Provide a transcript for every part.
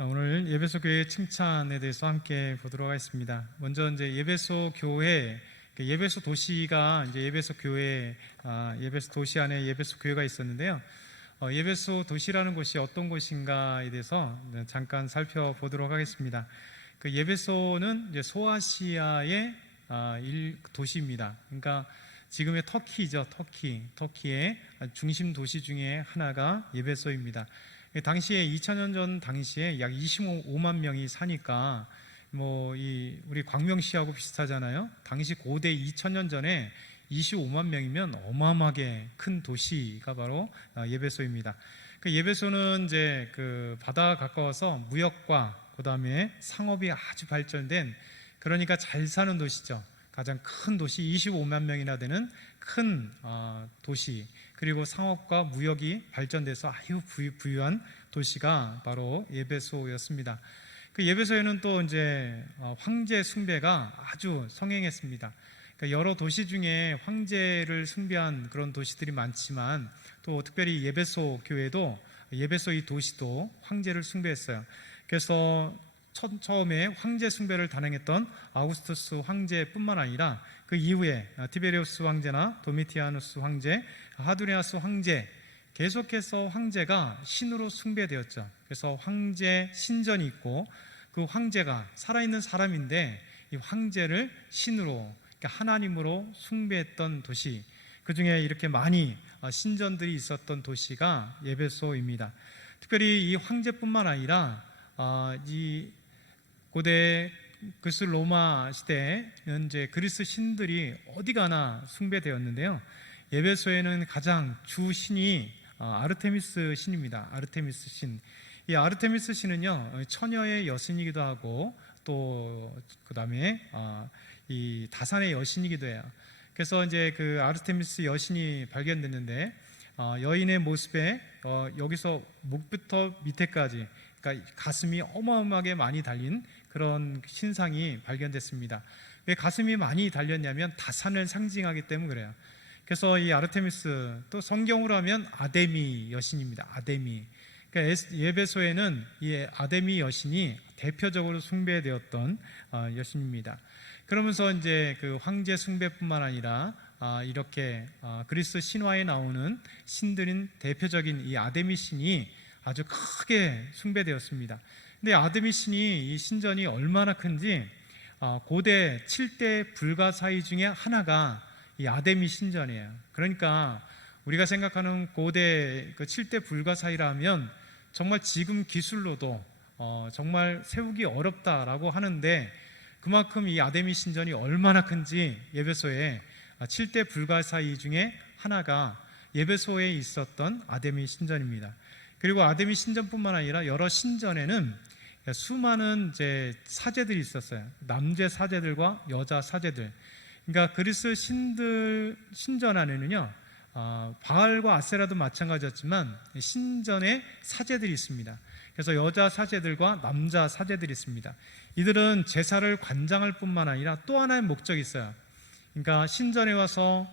오늘 예배소 교회 칭찬에 대해서 함께 보도록 하겠습니다. 먼저 이제 예배소 교회, 예배소 도시가 이제 예배소 교회, 예배소 도시 안에 예배소 교회가 있었는데요. 예배소 도시라는 곳이 어떤 곳인가에 대해서 잠깐 살펴보도록 하겠습니다. 그 예배소는 이제 소아시아의 도시입니다. 그러니까 지금의 터키죠, 터키의 중심 도시 중에 하나가 예배소입니다. 당시에 2000년 전 당시에 약 25만 명이 사니까 우리 광명시하고 비슷하잖아요. 당시 고대 2000년 전에 25만 명이면 어마어마하게 큰 도시가 바로 예배소입니다. 그 예배소는 이제 그 바다가 가까워서 무역과 그다음에 상업이 아주 발전된, 그러니까 잘 사는 도시죠. 가장 큰 도시, 25만 명이나 되는 큰 도시, 그리고 상업과 무역이 발전돼서 아주 부유한 도시가 바로 예배소였습니다. 그 예배소에는 또 이제 황제 숭배가 아주 성행했습니다. 그러니까 여러 도시 중에 황제를 숭배한 그런 도시들이 많지만, 또 특별히 예배소 교회도, 예배소 이 도시도 황제를 숭배했어요. 그래서 처음에 황제 숭배를 단행했던 아우구스투스 황제뿐만 아니라 그 이후에 티베리우스 황제나 도미티아누스 황제, 하두리아스 황제, 계속해서 황제가 신으로 숭배되었죠. 그래서 황제 신전이 있고, 그 황제가 살아있는 사람인데 이 황제를 신으로, 그러니까 하나님으로 숭배했던 도시, 그 중에 이렇게 많이 신전들이 있었던 도시가 예배소입니다. 특별히 이 황제뿐만 아니라 이 고대 그리스 로마 시대에는 이제 그리스 신들이 어디 가나 숭배되었는데요. 예배소에는 가장 주 신이 아르테미스 신입니다. 아르테미스 신. 이 아르테미스 신은요, 처녀의 여신이기도 하고, 또 그다음에 이 다산의 여신이기도 해요. 그래서 이제 그 아르테미스 여신이 발견됐는데, 여인의 모습에 여기서 목부터 밑에까지, 그러니까 가슴이 어마어마하게 많이 달린 그런 신상이 발견됐습니다. 왜 가슴이 많이 달렸냐면 다산을 상징하기 때문에 그래요. 그래서 이 아르테미스, 또 성경으로 하면 아데미 여신입니다. 아데미. 그러니까 예배소에는 이 아데미 여신이 대표적으로 숭배되었던 여신입니다. 그러면서 이제 그 황제 숭배뿐만 아니라 이렇게 그리스 신화에 나오는 신들인 대표적인 이 아데미 신이 아주 크게 숭배되었습니다. 근데 아데미 신이, 이 신전이 얼마나 큰지, 고대 7대 불가사의 중에 하나가 이 아데미 신전이에요. 그러니까 우리가 생각하는 고대 그 7대 불가사의라 하면 정말 지금 기술로도 정말 세우기 어렵다라고 하는데, 그만큼 이 아데미 신전이 얼마나 큰지 예배소에 7대 불가사의 중에 하나가 예배소에 있었던 아데미 신전입니다. 그리고 아데미 신전뿐만 아니라 여러 신전에는 수많은 이제 사제들이 있었어요. 남제 사제들과 여자 사제들. 그러니까 그리스 신전 안에는요, 바알과 아세라도 마찬가지였지만 신전에 사제들이 있습니다. 그래서 여자 사제들과 남자 사제들이 있습니다. 이들은 제사를 관장할 뿐만 아니라 또 하나의 목적이 있어요. 그러니까 신전에 와서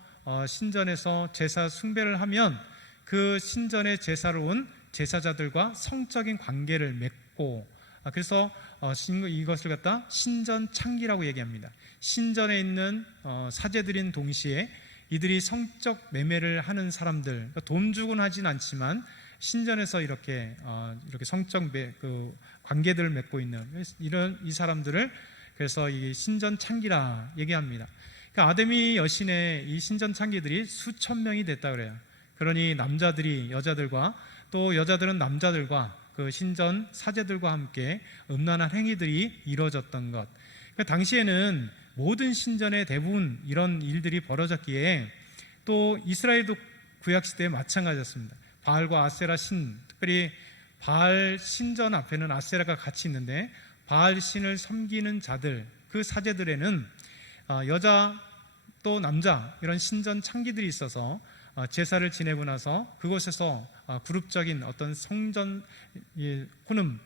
신전에서 제사 숭배를 하면 그 신전에 제사로 온 제사자들과 성적인 관계를 맺고, 그래서 이것을 갖다 신전 창기라고 얘기합니다. 신전에 있는 사제들인 동시에 이들이 성적 매매를 하는 사람들, 그러니까 돈 주고는 하진 않지만 신전에서 이렇게 성적 관계들을 맺고 있는 이 사람들을, 그래서 이 신전 창기라 얘기합니다. 그러니까 아데미 여신의 이 신전 창기들이 수천 명이 됐다 그래요. 그러니 남자들이 여자들과, 또 여자들은 남자들과 그 신전 사제들과 함께 음란한 행위들이 이루어졌던 것. 그러니까 당시에는 모든 신전에 대부분 이런 일들이 벌어졌기에, 또 이스라엘도 구약시대에 마찬가지였습니다. 바알과 아세라 신, 특별히 바알 신전 앞에는 아세라가 같이 있는데, 바알 신을 섬기는 자들, 그 사제들에는 여자 또 남자 이런 신전 창기들이 있어서 제사를 지내고 나서 그곳에서 그룹적인 어떤 성전 혼음,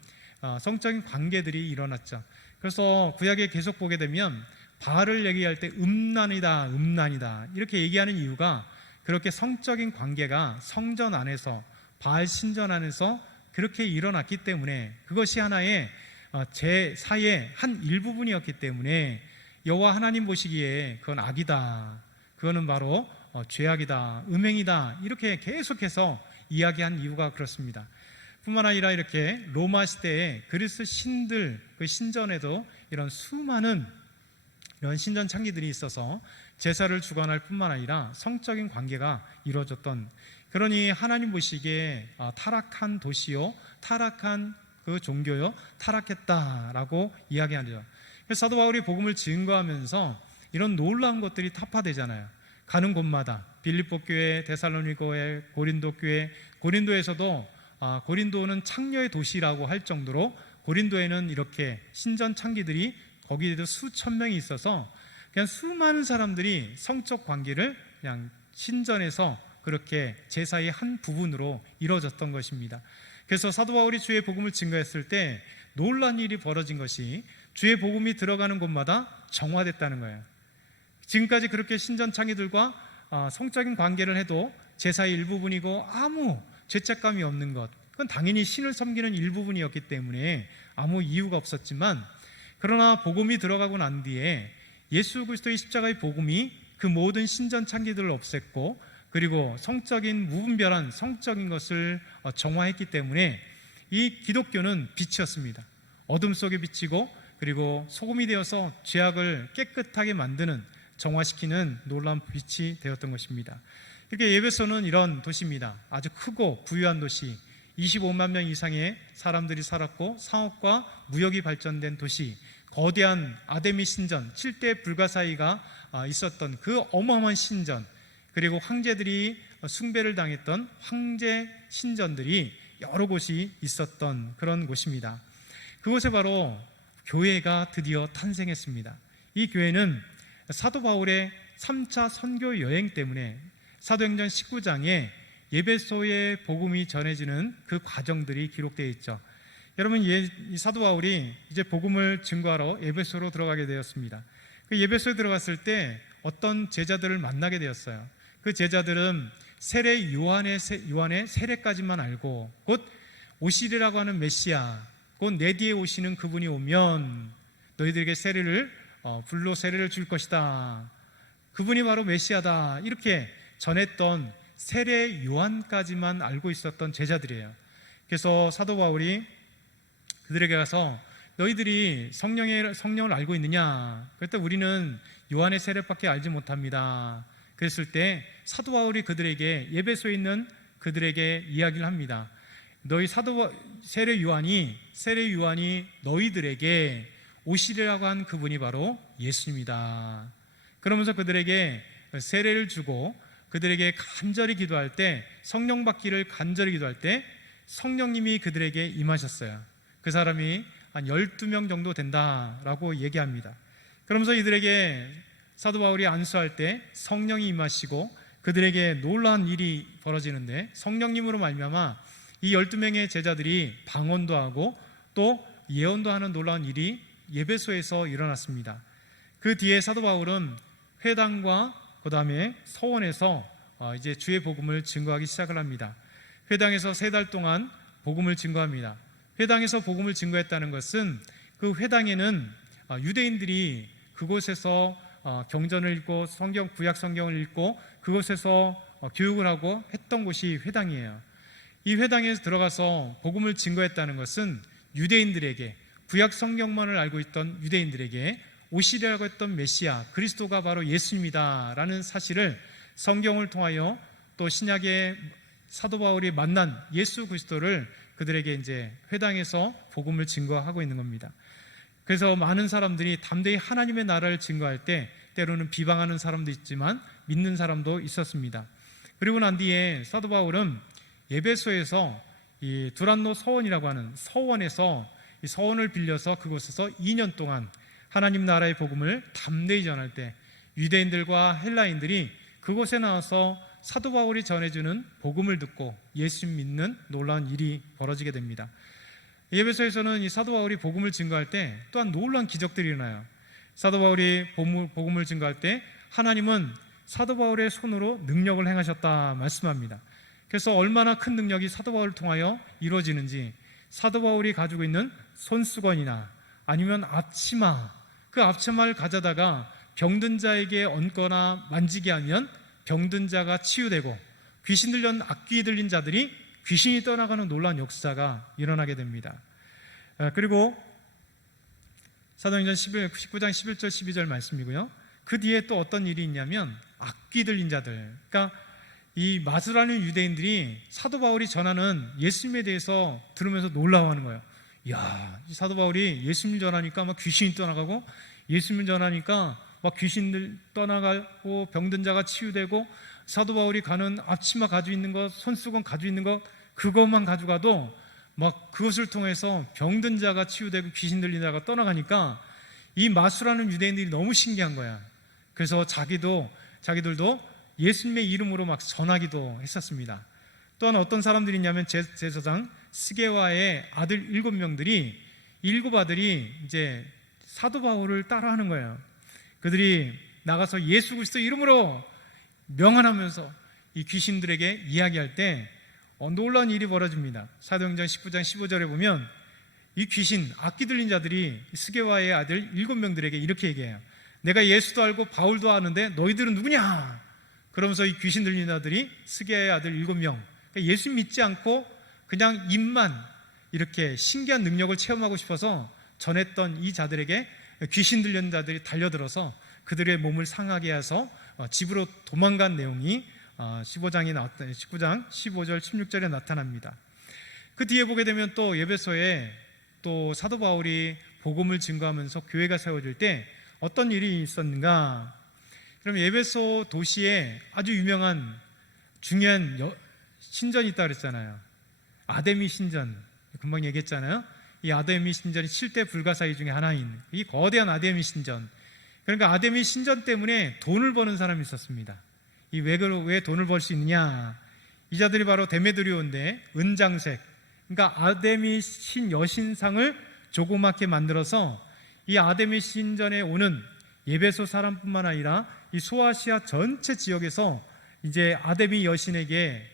성적인 관계들이 일어났죠. 그래서 구약에 계속 보게 되면 바알을 얘기할 때 음란이다 이렇게 얘기하는 이유가, 그렇게 성적인 관계가 성전 안에서, 바알 신전 안에서 그렇게 일어났기 때문에, 그것이 하나의 제사의 한 일부분이었기 때문에 여호와 하나님 보시기에 그건 악이다, 그거는 바로 죄악이다, 음행이다, 이렇게 계속해서 이야기한 이유가 그렇습니다. 뿐만 아니라 이렇게 로마 시대에 그리스 신들 그 신전에도 이런 수많은 이런 신전 창기들이 있어서 제사를 주관할 뿐만 아니라 성적인 관계가 이루어졌던, 그러니 하나님 보시기에 타락한 도시요, 타락한 그 종교요, 타락했다라고 이야기하죠. 그래서 사도 바울이 복음을 증거하면서 이런 놀라운 것들이 타파되잖아요. 가는 곳마다 빌립보 교회, 데살로니가 교회, 고린도 교회, 고린도에서도 고린도는 창녀의 도시라고 할 정도로 고린도에는 이렇게 신전 창기들이 거기에도 수천 명이 있어서 그냥 수많은 사람들이 성적 관계를 그냥 신전에서 그렇게 제사의 한 부분으로 이루어졌던 것입니다. 그래서 사도 바울이 주의 복음을 증거했을 때 놀라운 일이 벌어진 것이 주의 복음이 들어가는 곳마다 정화됐다는 거예요. 지금까지 그렇게 신전 창기들과 성적인 관계를 해도 제사의 일부분이고 아무 죄책감이 없는 것, 그건 당연히 신을 섬기는 일부분이었기 때문에 아무 이유가 없었지만, 그러나 복음이 들어가고 난 뒤에 예수 그리스도의 십자가의 복음이 그 모든 신전 창기들을 없앴고, 그리고 성적인 무분별한 성적인 것을 정화했기 때문에 이 기독교는 빛이었습니다. 어둠 속에 비치고, 그리고 소금이 되어서 죄악을 깨끗하게 만드는, 정화시키는 놀라운 빛이 되었던 것입니다. 이렇게 에베소는 이런 도시입니다. 아주 크고 부유한 도시, 25만 명 이상의 사람들이 살았고 상업과 무역이 발전된 도시, 거대한 아데미 신전, 7대 불가사의가 있었던 그 어마어마한 신전, 그리고 황제들이 숭배를 당했던 황제 신전들이 여러 곳이 있었던 그런 곳입니다. 그곳에 바로 교회가 드디어 탄생했습니다. 이 교회는 사도 바울의 3차 선교 여행 때문에 사도행전 19장에 예배소의 복음이 전해지는 그 과정들이 기록되어 있죠. 여러분, 이 사도 바울이 이제 복음을 증거하러 예배소로 들어가게 되었습니다. 그 예배소에 들어갔을 때 어떤 제자들을 만나게 되었어요. 그 제자들은 세례 요한의 세례까지만 알고, 곧 오시리라고 하는 메시아, 곧 내 뒤에 오시는 그분이 오면 너희들에게 불로 세례를 줄 것이다, 그분이 바로 메시아다, 이렇게 전했던 세례 요한까지만 알고 있었던 제자들이에요. 그래서 사도 바울이 그들에게 가서 너희들이 성령을 알고 있느냐? 그랬더니 우리는 요한의 세례밖에 알지 못합니다. 그랬을 때 사도 바울이 그들에게, 예배소에 있는 그들에게 이야기를 합니다. 너희 세례 요한이 너희들에게 오시리라고 한 그분이 바로 예수입니다. 그러면서 그들에게 세례를 주고, 그들에게 간절히 기도할 때, 성령 받기를 간절히 기도할 때 성령님이 그들에게 임하셨어요. 그 사람이 한 12명 정도 된다라고 얘기합니다. 그러면서 이들에게 사도 바울이 안수할 때 성령이 임하시고 그들에게 놀라운 일이 벌어지는데, 성령님으로 말미암아 이 12명의 제자들이 방언도 하고 또 예언도 하는 놀라운 일이 예배소에서 일어났습니다. 그 뒤에 사도 바울은 회당과 그 다음에 서원에서 이제 주의 복음을 증거하기 시작을 합니다. 회당에서 3달 동안 복음을 증거합니다. 회당에서 복음을 증거했다는 것은 그 회당에는 유대인들이 그곳에서 경전을 읽고 구약 성경을 읽고 그곳에서 교육을 하고 했던 곳이 회당이에요. 이 회당에 들어가서 복음을 증거했다는 것은 유대인들에게, 구약 성경만을 알고 있던 유대인들에게 오시리라고 했던 메시아 그리스도가 바로 예수입니다 라는 사실을 성경을 통하여, 또 신약의 사도 바울이 만난 예수 그리스도를 그들에게 이제 회당에서 복음을 증거하고 있는 겁니다. 그래서 많은 사람들이 담대히 하나님의 나라를 증거할 때 때로는 비방하는 사람도 있지만 믿는 사람도 있었습니다. 그리고 난 뒤에 사도 바울은 에베소에서 이 두란노 서원이라고 하는 서원에서, 이 서원을 빌려서 그곳에서 2년 동안 하나님 나라의 복음을 담대히 전할 때 유대인들과 헬라인들이 그곳에 나와서 사도 바울이 전해주는 복음을 듣고 예수 믿는 놀라운 일이 벌어지게 됩니다. 에베소에서는 이 사도 바울이 복음을 증거할 때 또한 놀라운 기적들이 일어나요. 사도 바울이 복음을 증거할 때 하나님은 사도 바울의 손으로 능력을 행하셨다 말씀합니다. 그래서 얼마나 큰 능력이 사도 바울을 통하여 이루어지는지, 사도 바울이 가지고 있는 손수건이나 아니면 앞치마, 그 앞치마를 가져다가 병든 자에게 얹거나 만지게 하면 병든 자가 치유되고, 귀신 들린 악귀 들린 자들이 귀신이 떠나가는 놀라운 역사가 일어나게 됩니다. 그리고 사도행전 19장 11절 12절 말씀이고요. 그 뒤에 또 어떤 일이 있냐면 악귀 들린 자들, 그러니까 이 마술하는 유대인들이 사도 바울이 전하는 예수님에 대해서 들으면서 놀라워하는 거예요. 이야, 이 사도 바울이 예수님 전하니까 막 귀신이 떠나가고, 예수님 전하니까 막 귀신들 떠나가고 병든 자가 치유되고, 사도 바울이 가는 앞치마 가지고 있는 것, 손수건 가지고 있는 것, 그것만 가져가도 막 그것을 통해서 병든 자가 치유되고 귀신 들린 자가 떠나가니까 이 마술하는 유대인들이 너무 신기한 거야. 그래서 자기들도 예수님의 이름으로 막 전하기도 했었습니다. 또한 어떤 사람들이 있냐면 제사장 스게와의 아들 7명들이, 7아들이 이제 사도 바울을 따라하는 거예요. 그들이 나가서 예수 그리스도 이름으로 명한하면서 이 귀신들에게 이야기할 때 놀라운 일이 벌어집니다. 사도행전 19장 15절에 보면 이 귀신, 악기 들린 자들이 스게와의 아들 7명들에게 이렇게 얘기해요. 내가 예수도 알고 바울도 아는데 너희들은 누구냐? 그러면서 이 귀신 들린 자들이 스게와의 아들 7명, 그러니까 예수 믿지 않고 그냥 입만 이렇게 신기한 능력을 체험하고 싶어서 전했던 이 자들에게 귀신 들린 자들이 달려들어서 그들의 몸을 상하게 해서 집으로 도망간 내용이 19장 15절 16절에 나타납니다. 그 뒤에 보게 되면 또 에베소에 또 사도 바울이 복음을 증거하면서 교회가 세워질 때 어떤 일이 있었는가? 그럼 에베소 도시에 아주 유명한 중요한 신전이 있다고 그랬잖아요. 아데미 신전, 금방 얘기했잖아요. 이 아데미 신전이 7대 불가사의 중에 하나인 이 거대한 아데미 신전, 그러니까 아데미 신전 때문에 돈을 버는 사람이 있었습니다. 왜 돈을 벌 수 있느냐? 이 자들이 바로 데메드리오인데, 은장색, 그러니까 아데미 신 여신상을 조그맣게 만들어서 이 아데미 신전에 오는 에베소 사람뿐만 아니라 이 소아시아 전체 지역에서 이제 아데미 여신에게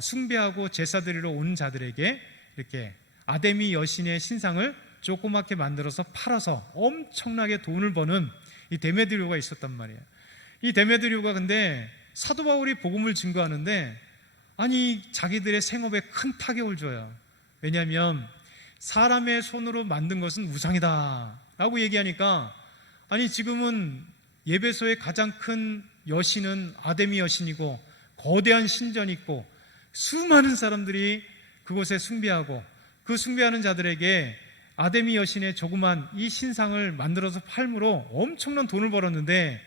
숭배하고 제사드리러 온 자들에게 이렇게 아데미 여신의 신상을 조그맣게 만들어서 팔아서 엄청나게 돈을 버는 이 데메드리오가 있었단 말이에요. 이 데메드리오가 근데 사도 바울이 복음을 증거하는데 아니 자기들의 생업에 큰 타격을 줘요. 왜냐하면 사람의 손으로 만든 것은 우상이다 라고 얘기하니까, 아니 지금은 에베소의 가장 큰 여신은 아데미 여신이고 거대한 신전이 있고 수많은 사람들이 그곳에 숭배하고, 그 숭배하는 자들에게 아데미 여신의 조그만 이 신상을 만들어서 팔므로 엄청난 돈을 벌었는데,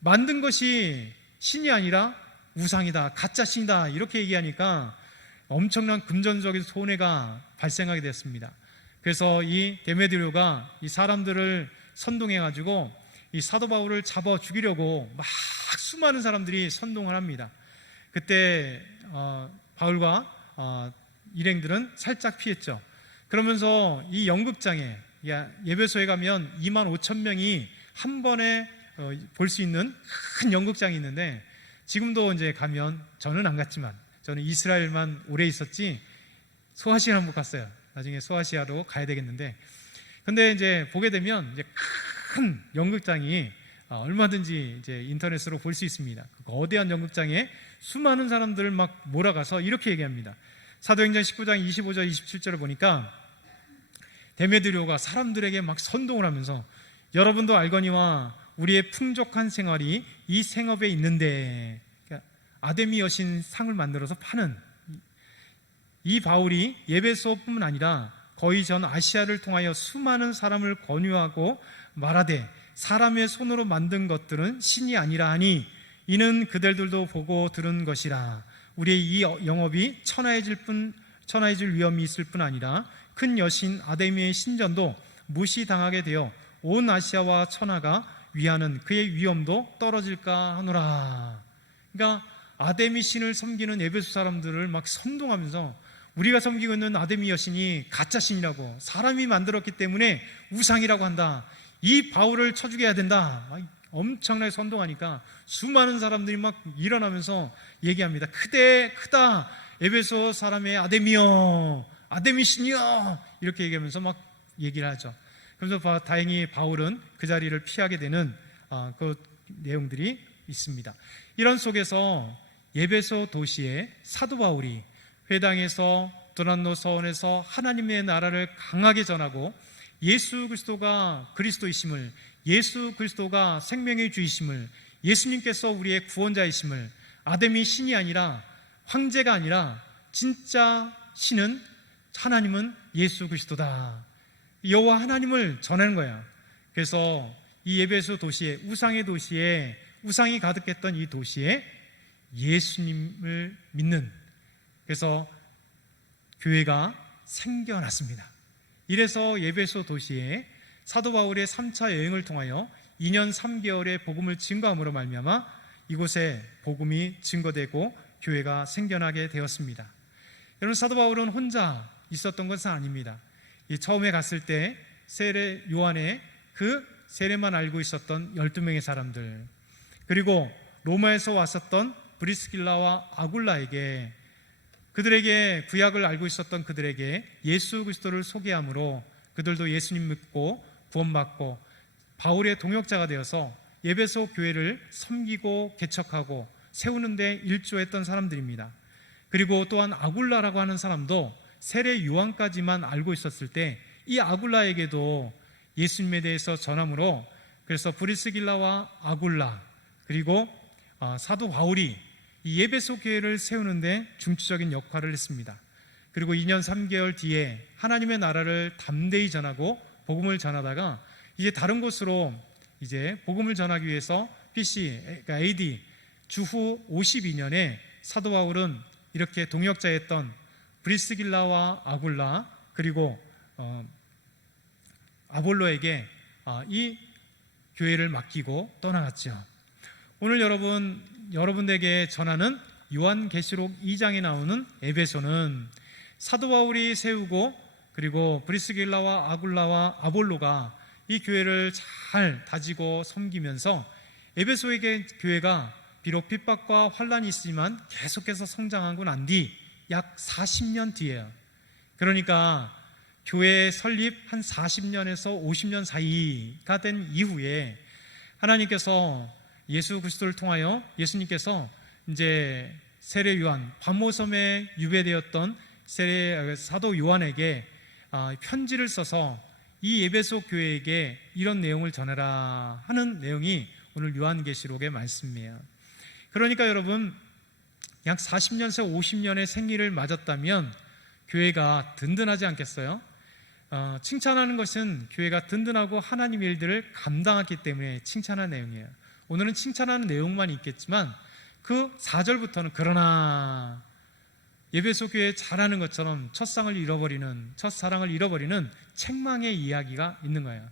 만든 것이 신이 아니라 우상이다, 가짜 신이다 이렇게 얘기하니까 엄청난 금전적인 손해가 발생하게 됐습니다. 그래서 이 데메드리오가 이 사람들을 선동해가지고 이 사도 바울을 잡아 죽이려고 막 수많은 사람들이 선동을 합니다. 그때 바울과 일행들은 살짝 피했죠. 그러면서 이 연극장에, 에베소에 가면 25,000명이 한 번에 볼 수 있는 큰 연극장이 있는데, 지금도 이제 가면, 저는 안 갔지만 저는 이스라엘만 오래 있었지 소아시아는 못 갔어요. 나중에 소아시아로 가야 되겠는데, 근데 이제 보게 되면 이제 큰 연극장이 얼마든지 이제 인터넷으로 볼 수 있습니다. 그 거대한 연극장에 수많은 사람들을 막 몰아가서 이렇게 얘기합니다. 사도행전 19장 25절 27절을 보니까 데메드리오가 사람들에게 막 선동을 하면서, 여러분도 알거니와 우리의 풍족한 생활이 이 생업에 있는데, 그러니까 아데미 여신 상을 만들어서 파는 이 바울이 에베소뿐만 아니라 거의 전 아시아를 통하여 수많은 사람을 권유하고 말하되, 사람의 손으로 만든 것들은 신이 아니라 하니 이는 그들도 보고 들은 것이라. 우리의 이 영업이 천하해질 위험이 있을 뿐 아니라 큰 여신 아데미의 신전도 무시당하게 되어 온 아시아와 천하가 위하는 그의 위엄도 떨어질까 하노라. 그러니까 아데미 신을 섬기는 에베소 사람들을 막 선동하면서, 우리가 섬기고 있는 아데미 여신이 가짜 신이라고, 사람이 만들었기 때문에 우상이라고 한다, 이 바울을 쳐 죽여야 된다, 엄청나게 선동하니까 수많은 사람들이 막 일어나면서 얘기합니다. 크다 에베소 사람의 아데미여, 아데미 신이여, 이렇게 얘기하면서 막 얘기를 하죠. 그래서 다행히 바울은 그 자리를 피하게 되는 그 내용들이 있습니다. 이런 속에서 에베소 도시에 사도 바울이 회당에서 도난노 서원에서 하나님의 나라를 강하게 전하고 예수 그리스도가 그리스도이심을, 예수 그리스도가 생명의 주이심을, 예수님께서 우리의 구원자이심을, 아데미 신이 아니라, 황제가 아니라 진짜 신은, 하나님은 예수 그리스도다, 여호와 하나님을 전하는 거야. 그래서 이 에베소 도시에, 우상의 도시에, 우상이 가득했던 이 도시에 예수님을 믿는, 그래서 교회가 생겨났습니다. 이래서 에베소 도시에 사도 바울의 3차 여행을 통하여 2년 3개월의 복음을 증거함으로 말미암아 이곳에 복음이 증거되고 교회가 생겨나게 되었습니다. 여러분, 사도 바울은 혼자 있었던 것은 아닙니다. 처음에 갔을 때 세례 요한의 그 세례만 알고 있었던 12명의 사람들, 그리고 로마에서 왔었던 브리스길라와 아굴라에게, 그들에게 구약을 알고 있었던 그들에게 예수 그리스도를 소개함으로 그들도 예수님 믿고 구원받고 바울의 동역자가 되어서 에베소 교회를 섬기고 개척하고 세우는 데 일조했던 사람들입니다. 그리고 또한 아굴라라고 하는 사람도 세례 요한까지만 알고 있었을 때 이 아굴라에게도 예수님에 대해서 전함으로, 그래서 브리스길라와 아굴라 그리고 사도 바울이 이 에베소 교회를 세우는데 중추적인 역할을 했습니다. 그리고 2년 3개월 뒤에 하나님의 나라를 담대히 전하고 복음을 전하다가 이제 다른 곳으로 이제 복음을 전하기 위해서 BC, 그러니까 AD 주후 52년에 사도 바울은 이렇게 동역자였던 브리스길라와 아굴라 그리고 아볼로에게 이 교회를 맡기고 떠나갔죠. 오늘 여러분에게 전하는 요한계시록 2장에 나오는 에베소는 사도 바울이 세우고 그리고 브리스길라와 아굴라와 아볼로가 이 교회를 잘 다지고 섬기면서 에베소에게 교회가 비록 핍박과 환란이 있지만 계속해서 성장하고 난 뒤 약 40년 뒤에요. 그러니까 교회 설립 한 40년에서 50년 사이가 된 이후에 하나님께서 예수 그리스도를 통하여 예수님께서 이제 세례 요한, 반모섬에 유배되었던 사도 요한에게 편지를 써서 이 에베소 교회에게 이런 내용을 전해라 하는 내용이 오늘 요한계시록의 말씀이에요. 그러니까 여러분, 약 40년에서 50년의 생일을 맞았다면 교회가 든든하지 않겠어요? 칭찬하는 것은 교회가 든든하고 하나님의 일들을 감당했기 때문에 칭찬하는 내용이에요. 오늘은 칭찬하는 내용만 있겠지만 그 4절부터는 그러나 에베소 교회 잘하는 것처럼 첫사랑을 잃어버리는 책망의 이야기가 있는 거예요.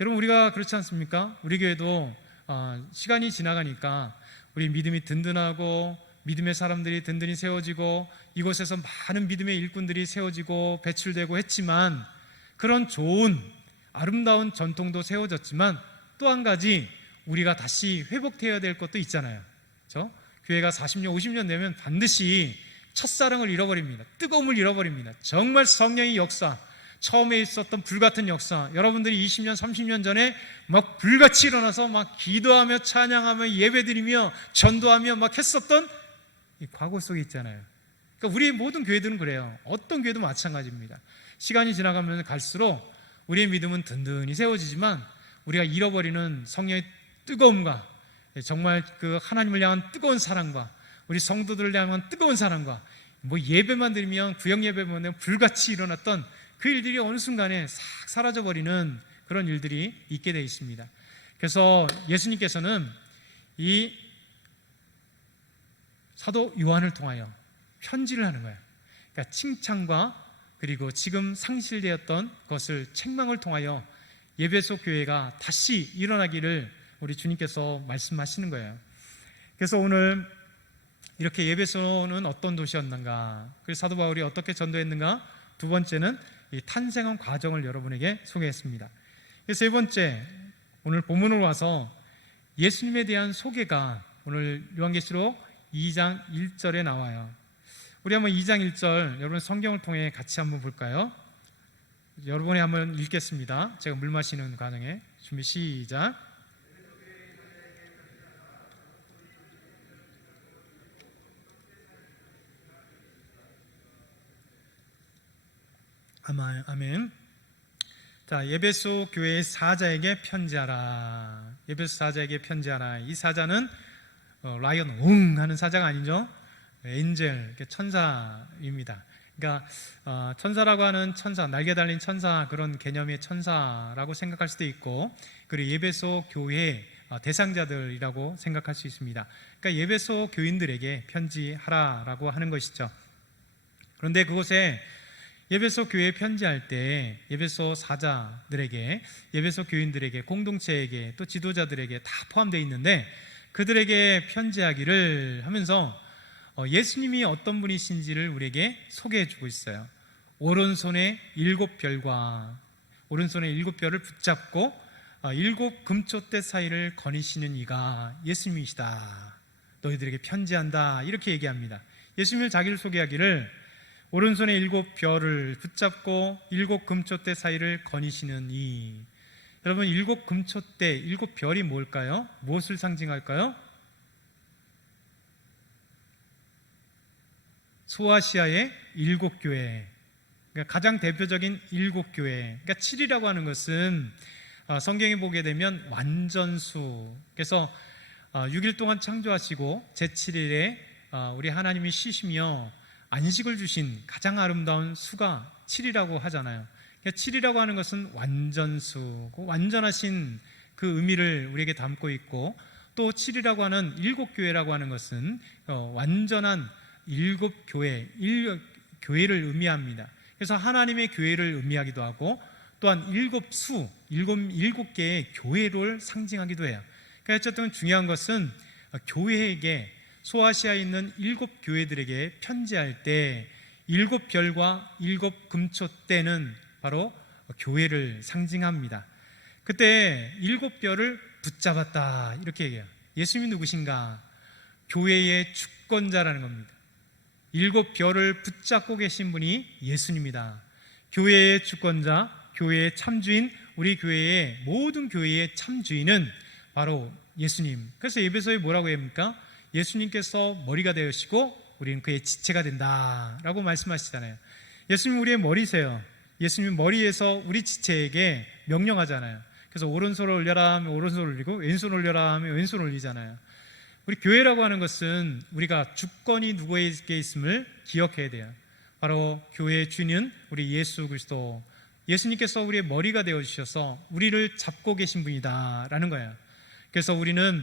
여러분, 우리가 그렇지 않습니까? 우리 교회도 시간이 지나가니까 우리 믿음이 든든하고 믿음의 사람들이 든든히 세워지고 이곳에서 많은 믿음의 일꾼들이 세워지고 배출되고 했지만, 그런 좋은 아름다운 전통도 세워졌지만 또 한 가지 우리가 다시 회복되어야 될 것도 있잖아요. 그렇죠? 교회가 40년 50년 되면 반드시 첫사랑을 잃어버립니다. 뜨거움을 잃어버립니다. 정말 성령의 역사, 처음에 있었던 불같은 역사, 여러분들이 20년 30년 전에 막 불같이 일어나서 막 기도하며 찬양하며 예배드리며 전도하며 막 했었던 이 과거 속에 있잖아요. 그러니까 우리 모든 교회들은 그래요. 어떤 교회도 마찬가지입니다. 시간이 지나가면 갈수록 우리의 믿음은 든든히 세워지지만 우리가 잃어버리는 성령의 뜨거움과 정말 그 하나님을 향한 뜨거운 사랑과 우리 성도들을 향한 뜨거운 사랑과 뭐 예배만 드리면 구역 예배만 되면 불같이 일어났던 그 일들이 어느 순간에 싹 사라져버리는 그런 일들이 있게 되어 있습니다. 그래서 예수님께서는 이 사도 요한을 통하여 편지를 하는 거예요. 그러니까 칭찬과 그리고 지금 상실되었던 것을 책망을 통하여 에베소 교회가 다시 일어나기를 우리 주님께서 말씀하시는 거예요. 그래서 오늘 이렇게 에베소는 어떤 도시였는가, 그래서 사도 바울이 어떻게 전도했는가, 두 번째는 이 탄생한 과정을 여러분에게 소개했습니다. 세 번째, 오늘 본문으로 와서 예수님에 대한 소개가 오늘 요한계시록 2장 1절에 나와요. 우리 한번 2장 1절 여러분 성경을 통해 같이 한번 볼까요? 여러분이 한번 읽겠습니다. 제가 물 마시는 과정에 준비 시작. 아멘. 자, 에베소 교회의 사자에게 편지하라. 에베소 사자에게 편지하라. 이 사자는 라이언 웅 하는 사자가 아니죠. 엔젤, 천사입니다. 그러니까 천사라고 하는 천사, 날개 달린 천사, 그런 개념의 천사라고 생각할 수도 있고, 그리고 에베소 교회 대상자들이라고 생각할 수 있습니다. 그러니까 에베소 교인들에게 편지하라라고 하는 것이죠. 그런데 그곳에 에베소 교회에 편지할 때 에베소 사자들에게, 에베소 교인들에게, 공동체에게, 또 지도자들에게 다 포함되어 있는데, 그들에게 편지하기를 하면서 예수님이 어떤 분이신지를 우리에게 소개해 주고 있어요. 오른손에 7별과, 오른손에 7별을 붙잡고 7 금초대 사이를 거니시는 이가 예수님이시다. 너희들에게 편지한다. 이렇게 얘기합니다. 예수님을 자기를 소개하기를 오른손에 7별을 붙잡고 7 금초대 사이를 거니시는 이. 여러분, 7 금초대, 7별이 뭘까요? 무엇을 상징할까요? 소아시아의 7교회, 그러니까 가장 대표적인 7교회. 그러니까 7이라고 하는 것은 성경에 보게 되면 완전수. 그래서 6일 동안 창조하시고 제7일에 우리 하나님이 쉬시며 안식을 주신 가장 아름다운 수가 7이라고 하잖아요. 7이라고 하는 것은 완전수, 완전하신 그 의미를 우리에게 담고 있고, 또 7이라고 하는 7교회라고 하는 것은 완전한 7교회, 교회를 의미합니다. 그래서 하나님의 교회를 의미하기도 하고, 또한 7수, 7개의 교회를 상징하기도 해요. 그러니까 어쨌든 중요한 것은 교회에게, 소아시아에 있는 7교회들에게 편지할 때 7별과 7 금초대는 바로 교회를 상징합니다. 그때 7별을 붙잡았다 이렇게 얘기해요. 예수님이 누구신가? 교회의 주권자라는 겁니다. 7별을 붙잡고 계신 분이 예수님이다. 교회의 주권자, 교회의 참주인, 우리 교회의 모든 교회의 참주인은 바로 예수님. 그래서 에베소에 뭐라고 합니까? 예수님께서 머리가 되시고 우리는 그의 지체가 된다라고 말씀하시잖아요. 예수님 우리의 머리세요. 예수님 머리에서 우리 지체에게 명령하잖아요. 그래서 오른손을 올려라 하면 오른손을 올리고, 왼손을 올려라 하면 왼손을 올리잖아요. 우리 교회라고 하는 것은 우리가 주권이 누구에게 있음을 기억해야 돼요. 바로 교회의 주인은 우리 예수 그리스도, 예수님께서 우리의 머리가 되어주셔서 우리를 잡고 계신 분이다라는 거예요. 그래서 우리는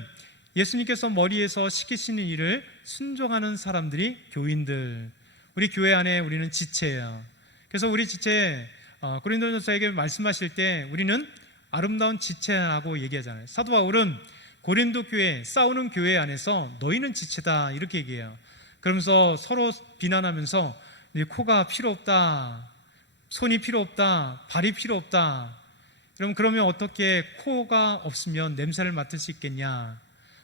예수님께서 머리에서 시키시는 일을 순종하는 사람들이 교인들, 우리 교회 안에 우리는 지체예요. 그래서 우리 지체, 고린도전서에게 말씀하실 때 우리는 아름다운 지체라고 얘기하잖아요. 사도 바울은 고린도 교회, 싸우는 교회 안에서 너희는 지체다 이렇게 얘기해요. 그러면서 서로 비난하면서 코가 필요 없다, 손이 필요 없다, 발이 필요 없다. 그러면 어떻게 코가 없으면 냄새를 맡을 수 있겠냐?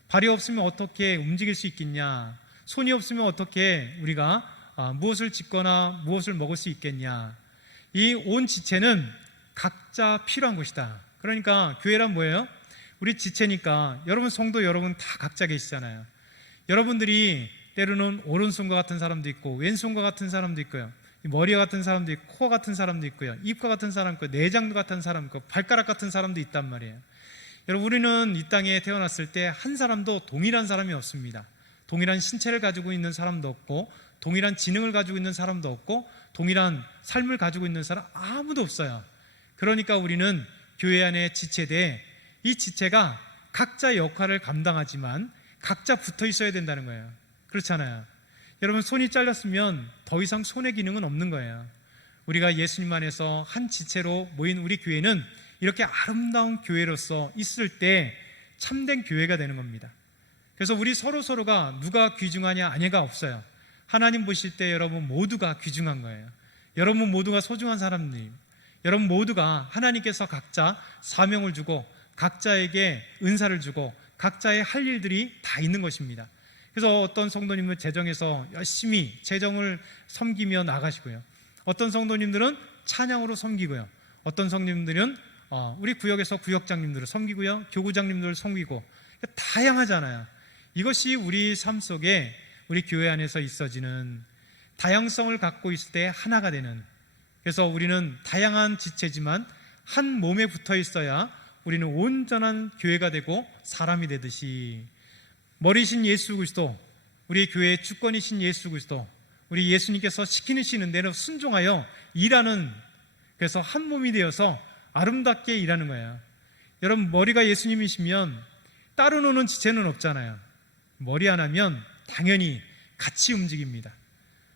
발이 없으면 어떻게 움직일 수 있겠냐? 손이 없으면 어떻게 우리가 무엇을 짓거나 무엇을 먹을 수 있겠냐? 이 온 지체는 각자 필요한 것이다. 그러니까 교회란 뭐예요? 우리 지체니까 여러분 성도 여러분 다 각자 계시잖아요. 여러분들이 때로는 오른손과 같은 사람도 있고 왼손과 같은 사람도 있고요, 머리와 같은 사람도 있고 코 같은 사람도 있고요, 입과 같은 사람도 있고 내장 같은 사람도 있고 발가락 같은 사람도 있단 말이에요. 여러분 우리는 이 땅에 태어났을 때 한 사람도 동일한 사람이 없습니다. 동일한 신체를 가지고 있는 사람도 없고, 동일한 지능을 가지고 있는 사람도 없고, 동일한 삶을 가지고 있는 사람 아무도 없어요. 그러니까 우리는 교회 안에 지체돼 이 지체가 각자 역할을 감당하지만 각자 붙어 있어야 된다는 거예요. 그렇잖아요. 여러분 손이 잘렸으면 더 이상 손의 기능은 없는 거예요. 우리가 예수님 안에서 한 지체로 모인 우리 교회는 이렇게 아름다운 교회로서 있을 때 참된 교회가 되는 겁니다. 그래서 우리 서로가 누가 귀중하냐 아니가 없어요. 하나님 보실 때 여러분 모두가 귀중한 거예요. 여러분 모두가 소중한 사람들, 여러분 모두가 하나님께서 각자 사명을 주고 각자에게 은사를 주고 각자의 할 일들이 다 있는 것입니다. 그래서 어떤 성도님은 재정에서 열심히 재정을 섬기며 나가시고요, 어떤 성도님들은 찬양으로 섬기고요, 어떤 성도님들은 우리 구역에서 구역장님들을 섬기고요, 교구장님들을 섬기고, 다양하잖아요. 이것이 우리 삶 속에 우리 교회 안에서 있어지는 다양성을 갖고 있을 때 하나가 되는, 그래서 우리는 다양한 지체지만 한 몸에 붙어 있어야 우리는 온전한 교회가 되고 사람이 되듯이, 머리신 예수 그리스도, 우리 교회의 주권이신 예수 그리스도, 우리 예수님께서 시키시는 대로 순종하여 일하는, 그래서 한 몸이 되어서 아름답게 일하는 거예요. 여러분, 머리가 예수님이시면 따로 노는 지체는 없잖아요. 머리 하나면 당연히 같이 움직입니다.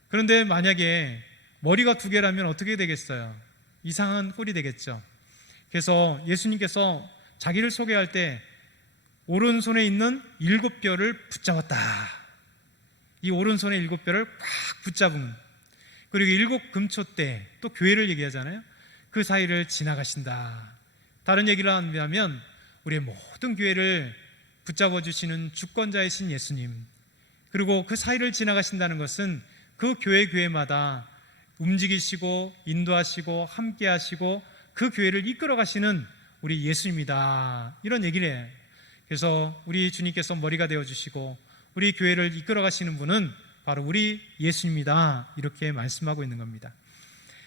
그런데 만약에 머리가 두 개라면 어떻게 되겠어요? 이상한 꼴이 되겠죠. 그래서 예수님께서 자기를 소개할 때 오른손에 있는 7뼈를 붙잡았다. 이 오른손의 7뼈를 꽉 붙잡은, 그리고 7 금초대, 또 교회를 얘기하잖아요. 그 사이를 지나가신다. 다른 얘기를 하면 우리의 모든 교회를 붙잡아 주시는 주권자이신 예수님, 그리고 그 사이를 지나가신다는 것은 그 교회마다 움직이시고 인도하시고 함께 하시고 그 교회를 이끌어 가시는 우리 예수님이다, 이런 얘기를 해요. 그래서 우리 주님께서 머리가 되어주시고 우리 교회를 이끌어 가시는 분은 바로 우리 예수님이다, 이렇게 말씀하고 있는 겁니다.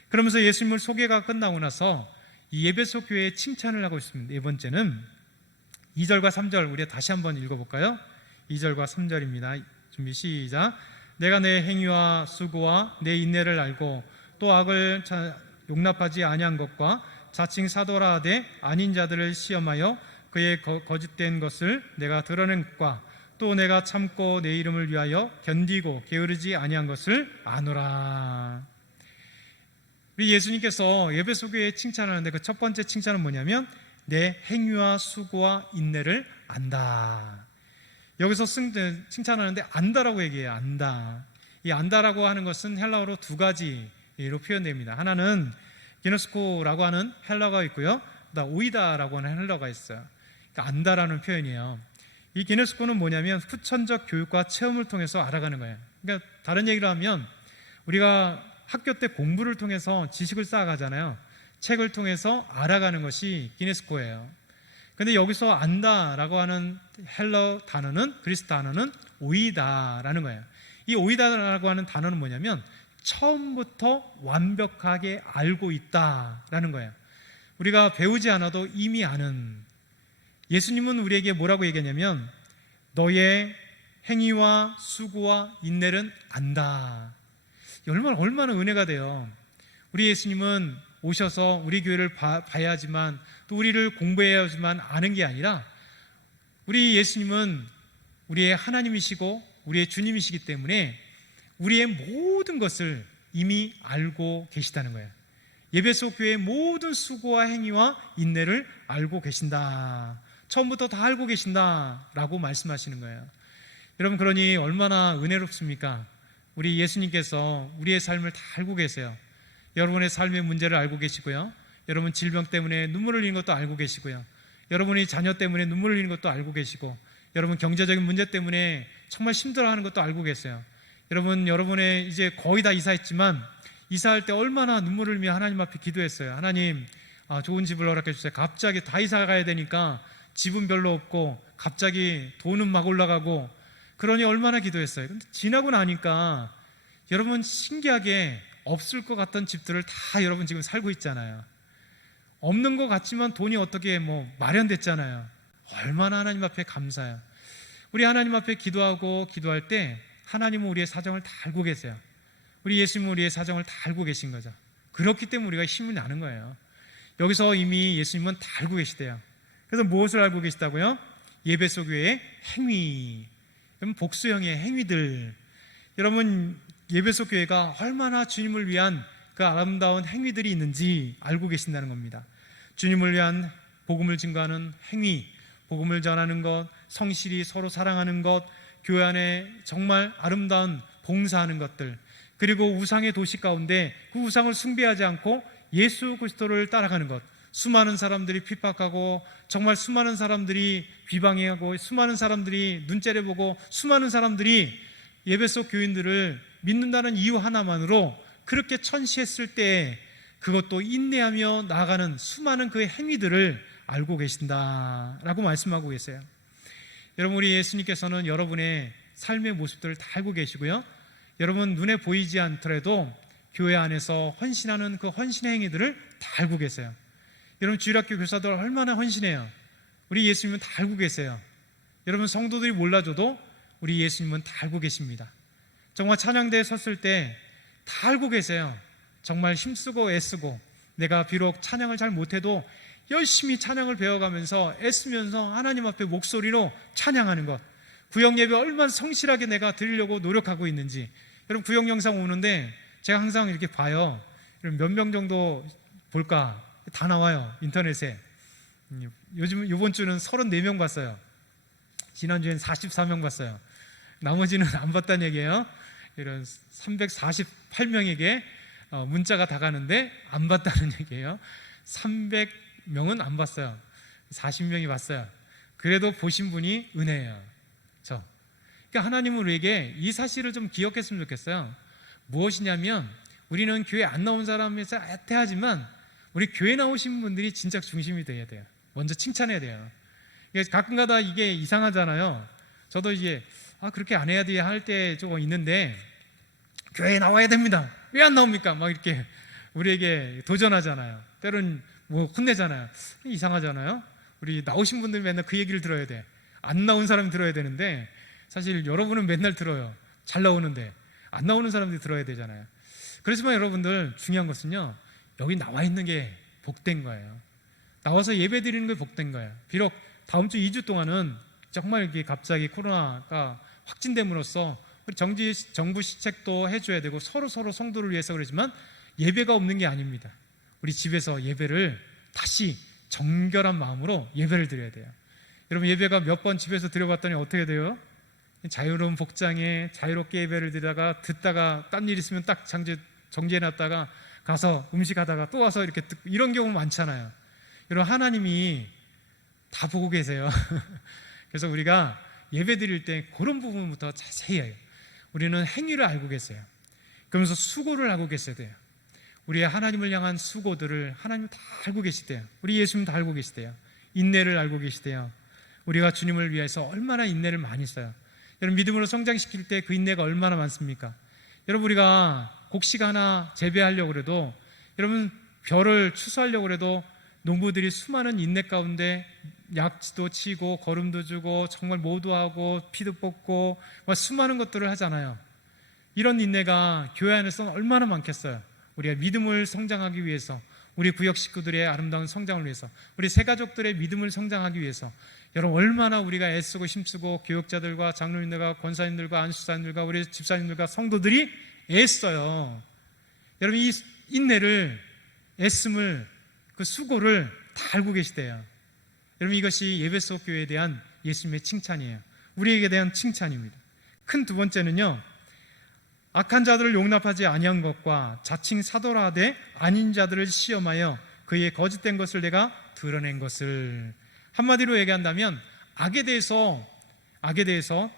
그러면서 예수님을 소개가 끝나고 나서 이 에베소 교회의 칭찬을 하고 있습니다. 네 번째는 2절과 3절 우리 다시 한번 읽어볼까요? 2절과 3절입니다. 준비 시작. 내가 내 행위와 수고와 내 인내를 알고 또 악을 용납하지 아니한 것과 자칭 사도라 하되 아닌 자들을 시험하여 그의 거짓된 것을 내가 드러낸 것과 또 내가 참고 내 이름을 위하여 견디고 게으르지 아니한 것을 아노라. 우리 예수님께서 에베소 교회에 칭찬하는데 그 첫 번째 칭찬은 뭐냐면 내 행위와 수고와 인내를 안다. 여기서 칭찬하는데 안다라고 얘기해요. 안다. 이 안다라고 하는 것은 헬라어로 두 가지로 표현됩니다. 하나는 기노스코라고 하는 헬라어가 있고요, 오이다라고 하는 헬라어가 있어요. 그러니까 안다라는 표현이에요. 이 기노스코는 뭐냐면 후천적 교육과 체험을 통해서 알아가는 거예요. 그러니까 다른 얘기를 하면 우리가 학교 때 공부를 통해서 지식을 쌓아가잖아요. 책을 통해서 알아가는 것이 기네스코예요. 근데 여기서 안다라고 하는 헬러 단어는, 그리스 단어는 오이다라는 거예요. 이 오이다라고 하는 단어는 뭐냐면 처음부터 완벽하게 알고 있다라는 거예요. 우리가 배우지 않아도 이미 아는, 예수님은 우리에게 뭐라고 얘기하냐면 너의 행위와 수고와 인내를 안다. 얼마나 은혜가 돼요. 우리 예수님은 오셔서 우리 교회를 봐야 하지만 또 우리를 공부해야 하지만 아는 게 아니라 우리 예수님은 우리의 하나님이시고 우리의 주님이시기 때문에 우리의 모든 것을 이미 알고 계시다는 거예요. 에베소 교회의 모든 수고와 행위와 인내를 알고 계신다. 처음부터 다 알고 계신다라고 말씀하시는 거예요. 여러분, 그러니 얼마나 은혜롭습니까? 우리 예수님께서 우리의 삶을 다 알고 계세요. 여러분의 삶의 문제를 알고 계시고요, 여러분 질병 때문에 눈물을 흘리는 것도 알고 계시고요, 여러분이 자녀 때문에 눈물을 흘리는 것도 알고 계시고, 여러분 경제적인 문제 때문에 정말 힘들어하는 것도 알고 계세요. 여러분의 이제 거의 다 이사했지만 이사할 때 얼마나 눈물을 흘리며 하나님 앞에 기도했어요. 하나님, 좋은 집을 허락해 주세요. 갑자기 다 이사 가야 되니까 집은 별로 없고 갑자기 돈은 막 올라가고, 그러니 얼마나 기도했어요. 근데 지나고 나니까 여러분 신기하게 없을 것 같던 집들을 다 여러분 지금 살고 있잖아요. 없는 것 같지만 돈이 어떻게 마련됐잖아요. 얼마나 하나님 앞에 감사해요. 우리 하나님 앞에 기도할 때 하나님은 우리의 사정을 다 알고 계세요. 우리 예수님은 우리의 사정을 다 알고 계신 거죠. 그렇기 때문에 우리가 힘이 나는 거예요. 여기서 이미 예수님은 다 알고 계시대요. 그래서 무엇을 알고 계시다고요? 에베소 교회의 행위, 복수형의 행위들. 여러분, 에베소 교회가 얼마나 주님을 위한 그 아름다운 행위들이 있는지 알고 계신다는 겁니다. 주님을 위한 복음을 증거하는 행위, 복음을 전하는 것, 성실히 서로 사랑하는 것, 교회 안에 정말 아름다운 봉사하는 것들, 그리고 우상의 도시 가운데 그 우상을 숭배하지 않고 예수 그리스도를 따라가는 것, 수많은 사람들이 핍박하고 정말 수많은 사람들이 비방해하고 수많은 사람들이 눈째려 보고 수많은 사람들이 예배소 교인들을 믿는다는 이유 하나만으로 그렇게 천시했을 때 그것도 인내하며 나아가는 수많은 그 행위들을 알고 계신다라고 말씀하고 계세요. 여러분, 우리 예수님께서는 여러분의 삶의 모습들을 다 알고 계시고요, 여러분 눈에 보이지 않더라도 교회 안에서 헌신하는 그 헌신의 행위들을 다 알고 계세요. 여러분, 주일학교 교사들 얼마나 헌신해요. 우리 예수님은 다 알고 계세요. 여러분, 성도들이 몰라줘도 우리 예수님은 다 알고 계십니다. 정말 찬양대에 섰을 때 다 알고 계세요. 정말 힘쓰고 애쓰고, 내가 비록 찬양을 잘 못해도 열심히 찬양을 배워가면서 애쓰면서 하나님 앞에 목소리로 찬양하는 것, 구역 예배 얼마나 성실하게 내가 드리려고 노력하고 있는지. 여러분, 구역 영상 오는데 제가 항상 이렇게 봐요. 몇 명 정도 볼까? 다 나와요, 인터넷에. 이번 주는 34명 봤어요. 지난주엔 44명 봤어요. 나머지는 안 봤다는 얘기예요. 이런 348명에게 문자가 다 가는데 안 봤다는 얘기예요. 300명은 안 봤어요. 40명이 봤어요. 그래도 보신 분이 은혜예요. 그러니까 하나님은 우리에게 이 사실을 좀 기억했으면 좋겠어요. 무엇이냐면, 우리는 교회 안 나온 사람에서 애태하지만 우리 교회 나오신 분들이 진짜 중심이 돼야 돼요. 먼저 칭찬해야 돼요. 가끔가다 이게 이상하잖아요. 저도 이제 그렇게 안 해야 돼 할 때 조금 있는데, 교회에 나와야 됩니다. 왜 안 나옵니까? 막 이렇게 우리에게 도전하잖아요. 때로는 뭐 혼내잖아요. 이상하잖아요. 우리 나오신 분들 맨날 그 얘기를 들어야 돼. 안 나온 사람이 들어야 되는데, 사실 여러분은 맨날 들어요. 잘 나오는데 안 나오는 사람들이 들어야 되잖아요. 그렇지만 여러분들, 중요한 것은요, 여기 나와 있는 게 복된 거예요. 나와서 예배 드리는 게 복된 거예요. 비록 다음 주 2주 동안은 정말 이렇게 갑자기 코로나가 확진됨으로써 우리 정부 시책도 해줘야 되고 서로 성도를 위해서 그러지만 예배가 없는 게 아닙니다. 우리 집에서 예배를 다시 정결한 마음으로 예배를 드려야 돼요. 여러분, 예배가 몇 번 집에서 드려봤더니 어떻게 돼요? 자유로운 복장에 자유롭게 예배를 드리다가 듣다가 딴 일 있으면 딱 정지해놨다가 가서 음식하다가 또 와서 이렇게 듣고, 이런 경우 많잖아요. 여러분, 하나님이 다 보고 계세요. 그래서 우리가 예배 드릴 때 그런 부분부터 자세히 해요. 우리는 행위를 알고 계세요. 그러면서 수고를 알고 계셔야 돼요. 우리의 하나님을 향한 수고들을 하나님 다 알고 계시대요. 우리 예수님 다 알고 계시대요. 인내를 알고 계시대요. 우리가 주님을 위해서 얼마나 인내를 많이 써요. 여러분, 믿음으로 성장시킬 때 그 인내가 얼마나 많습니까? 여러분, 우리가 곡식 하나 재배하려고 해도, 여러분, 벼를 추수하려고 해도 농부들이 수많은 인내 가운데 약지도 치고 거름도 주고 정말 모두하고 피도 뽑고 수많은 것들을 하잖아요. 이런 인내가 교회 안에서는 얼마나 많겠어요. 우리가 믿음을 성장하기 위해서, 우리 구역 식구들의 아름다운 성장을 위해서, 우리 새가족들의 믿음을 성장하기 위해서 여러분, 얼마나 우리가 애쓰고 힘쓰고 교육자들과 장로님들과 권사님들과 안수사님들과 우리 집사님들과 성도들이 애써요. 여러분, 이 인내를, 애씀을, 그 수고를 다 알고 계시대요. 여러분, 이것이 예배소 교회에 대한 예수님의 칭찬이에요. 우리에게 대한 칭찬입니다. 큰 두 번째는요, 악한 자들을 용납하지 아니한 것과 자칭 사도라 하되 아닌 자들을 시험하여 그의 거짓된 것을 내가 드러낸 것을. 한마디로 얘기한다면 악에 대해서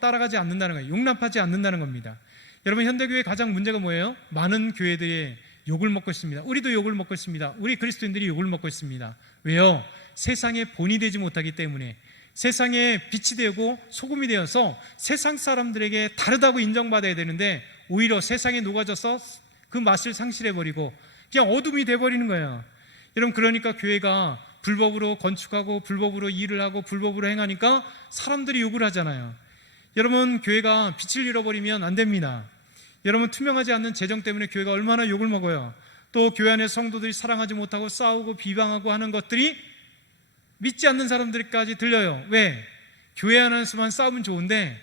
따라가지 않는다는 거예요. 용납하지 않는다는 겁니다. 여러분, 현대교회의 가장 문제가 뭐예요? 많은 교회들이 욕을 먹고 있습니다. 우리도 욕을 먹고 있습니다. 우리 그리스도인들이 욕을 먹고 있습니다. 왜요? 세상의 본이 되지 못하기 때문에, 세상에 빛이 되고 소금이 되어서 세상 사람들에게 다르다고 인정받아야 되는데 오히려 세상에 녹아져서 그 맛을 상실해버리고 그냥 어둠이 돼버리는 거예요. 여러분, 그러니까 교회가 불법으로 건축하고 불법으로 일을 하고 불법으로 행하니까 사람들이 욕을 하잖아요. 여러분, 교회가 빛을 잃어버리면 안 됩니다. 여러분, 투명하지 않는 재정 때문에 교회가 얼마나 욕을 먹어요. 또 교회 안에 성도들이 사랑하지 못하고 싸우고 비방하고 하는 것들이 믿지 않는 사람들까지 들려요. 왜? 교회 안에서만 싸우면 좋은데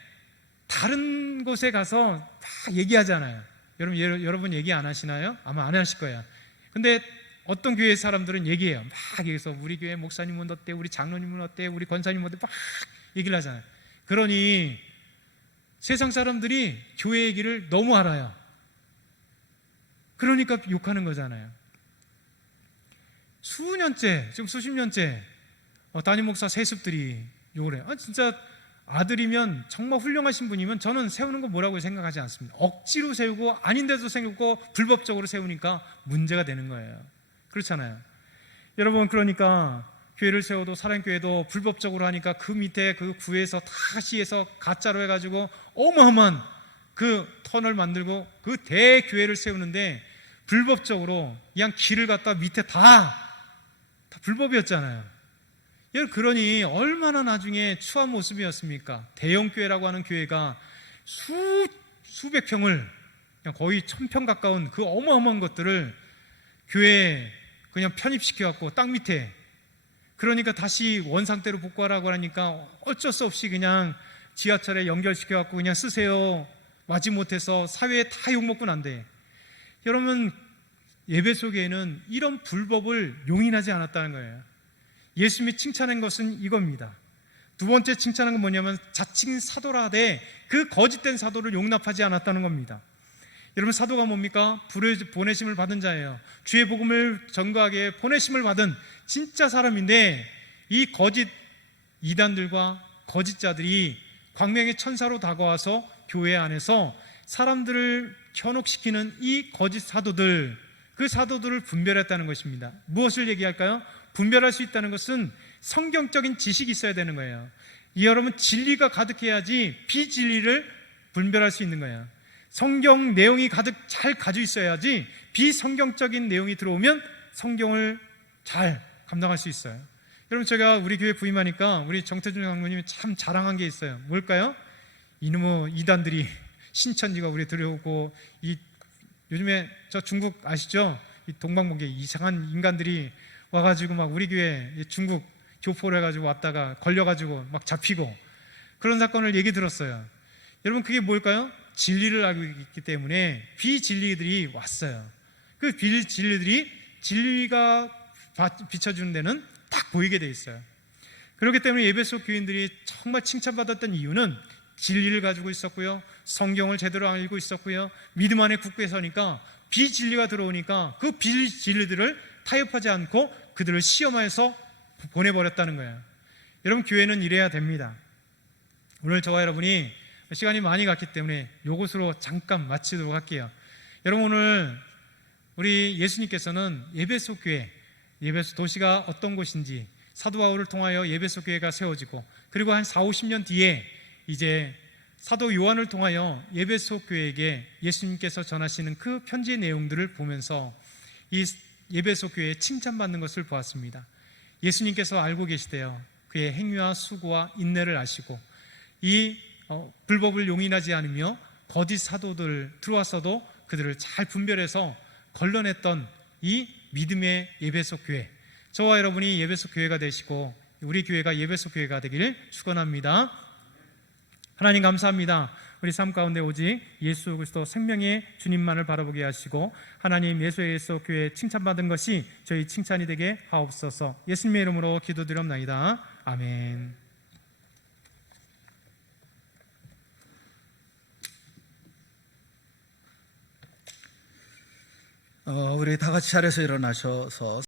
다른 곳에 가서 다 얘기하잖아요. 여러분 얘기 안 하시나요? 아마 안 하실 거예요. 근데 어떤 교회 사람들은 얘기해요. 막 얘기해서 우리 교회 목사님은 어때? 우리 장로님은 어때? 우리 권사님은 어때? 막 얘기를 하잖아요. 그러니 세상 사람들이 교회 얘기를 너무 알아요. 그러니까 욕하는 거잖아요. 수년째, 지금 수십 년째 담임 목사 세습들이 욕을 해요. 진짜 아들이면 정말 훌륭하신 분이면 저는 세우는 거 뭐라고 생각하지 않습니다. 억지로 세우고 아닌데도 세우고 불법적으로 세우니까 문제가 되는 거예요. 그렇잖아요. 여러분, 그러니까 교회를 세워도 사랑교회도 불법적으로 하니까 그 밑에 그 구에서 다시 해서 가짜로 해가지고 어마어마한 그 터널 만들고 그 대교회를 세우는데 불법적으로 그냥 길을 갖다 밑에 다 불법이었잖아요. 여러분, 그러니 얼마나 나중에 추한 모습이었습니까? 대형교회라고 하는 교회가 수백 평을 그냥 거의 1000평 가까운 그 어마어마한 것들을 교회에 그냥 편입시켜갖고 땅 밑에, 그러니까 다시 원상태로 복구하라고 하니까 어쩔 수 없이 그냥 지하철에 연결시켜갖고 그냥 쓰세요. 마지못해서 사회에 다 욕먹고 난대. 여러분, 예배소 교회는 이런 불법을 용인하지 않았다는 거예요. 예수님이 칭찬한 것은 이겁니다. 두 번째 칭찬한 건 뭐냐면 자칭 사도라 하되 그 거짓된 사도를 용납하지 않았다는 겁니다. 여러분, 사도가 뭡니까? 보내심을 받은 자예요. 주의 복음을 전거하게 보내심을 받은 진짜 사람인데 이 거짓 이단들과 거짓자들이 광명의 천사로 다가와서 교회 안에서 사람들을 현혹시키는 이 거짓 사도들, 그 사도들을 분별했다는 것입니다. 무엇을 얘기할까요? 분별할 수 있다는 것은 성경적인 지식이 있어야 되는 거예요. 여러분, 진리가 가득해야지 비진리를 분별할 수 있는 거예요. 성경 내용이 가득 잘 가지고 있어야지 비성경적인 내용이 들어오면 성경을 잘 감당할 수 있어요. 여러분, 제가 우리 교회 부임하니까 우리 정태준 장로님이 참 자랑한 게 있어요. 뭘까요? 이놈의 이단들이 신천지가 우리 들여오고, 요즘에 저 중국 아시죠? 이 동방목에 이상한 인간들이 와가지고 막 우리 교회 중국 교포를 해가지고 왔다가 걸려가지고 막 잡히고 그런 사건을 얘기 들었어요. 여러분, 그게 뭘까요? 진리를 알고 있기 때문에 비진리들이 왔어요. 그 비진리들이 진리가 비춰주는 데는 딱 보이게 돼 있어요. 그렇기 때문에 예배소 교인들이 정말 칭찬받았던 이유는 진리를 가지고 있었고요, 성경을 제대로 알고 있었고요, 믿음 안에 굳게 서니까 비진리가 들어오니까 그 비진리들을 타협하지 않고 그들을 시험하여서 보내버렸다는 거예요. 여러분, 교회는 이래야 됩니다. 오늘 저와 여러분이 시간이 많이 갔기 때문에 이것으로 잠깐 마치도록 할게요. 여러분, 오늘 우리 예수님께서는 예배소 교회, 예배소 도시가 어떤 곳인지 사도 바울을 통하여 예배소 교회가 세워지고, 그리고 한 40-50년 뒤에 이제 사도 요한을 통하여 예배소 교회에게 예수님께서 전하시는 그 편지의 내용들을 보면서 이 예배소 교회에 칭찬받는 것을 보았습니다. 예수님께서 알고 계시대요. 그의 행위와 수고와 인내를 아시고 이 불법을 용인하지 않으며 거짓 사도들 들어왔어도 그들을 잘 분별해서 걸러냈던 이 믿음의 예배소 교회, 저와 여러분이 예배소 교회가 되시고 우리 교회가 예배소 교회가 되기를 축원합니다. 하나님, 감사합니다. 우리 삶 가운데 오직 예수 그리스도 생명의 주님만을 바라보게 하시고 하나님, 예수 교회 칭찬받은 것이 저희 칭찬이 되게 하옵소서. 예수님의 이름으로 기도드립나이다. 아멘. 우리 다 같이 자리에서 일어나셔서